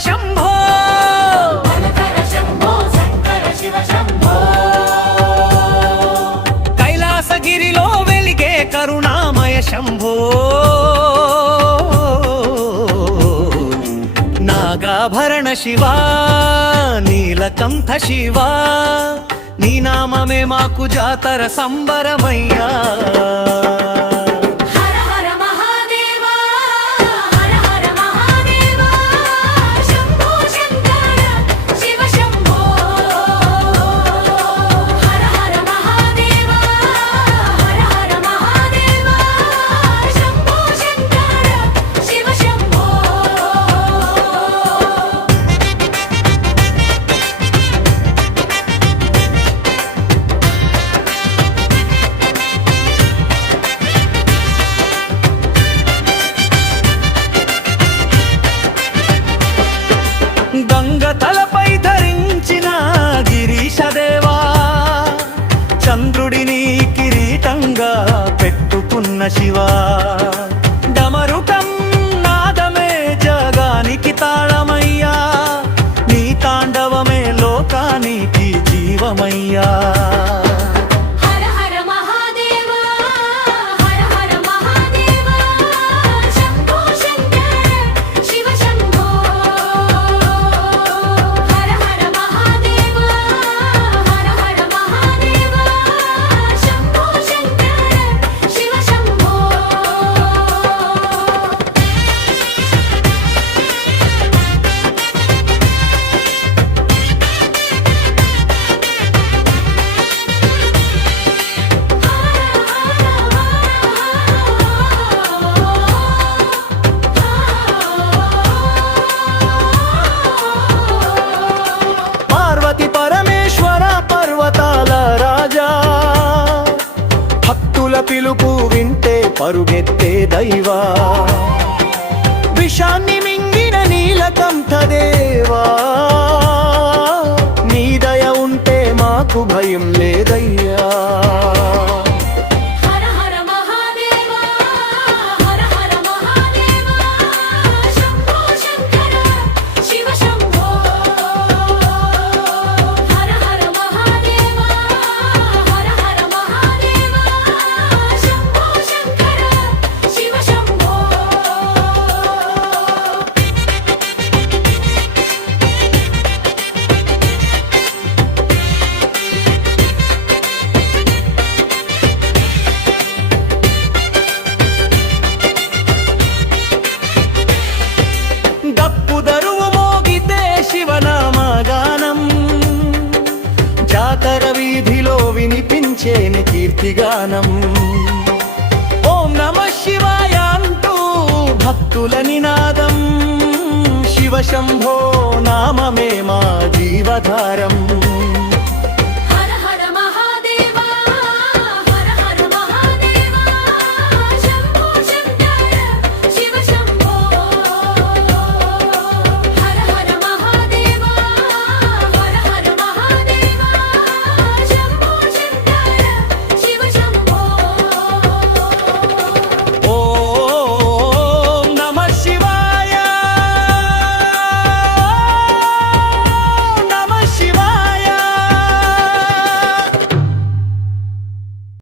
శంభో కైలాసగిరిలో వెలిగే కరుణామయ శంభో నాగాభరణ శివా నీలకంఠ శివా నీ నామమే మాకు జాతర సంబరమయ్యా గంగ తలపై ధరించిన గిరీశదేవా చంద్రుడిని కిరీటంగా పెట్టుకున్న శివా డమరుకం నాదమే జగానికి తాళమయ్యా నీ తాండవమే లోకానికి జీవమయ్యా పిలుపు వింటే పరుగెత్తే దైవా విషాన్ని మింగిన నీలకంఠ దేవా నీ దయ ఉంటే మాకు భయం లేదయ్యా జాతర వీధిలో వినిపించేని కీర్తిగానం ఓం నమః శివాయ అంటూ భక్తుల నినాదం శివ శంభో నామమే మా జీవధారం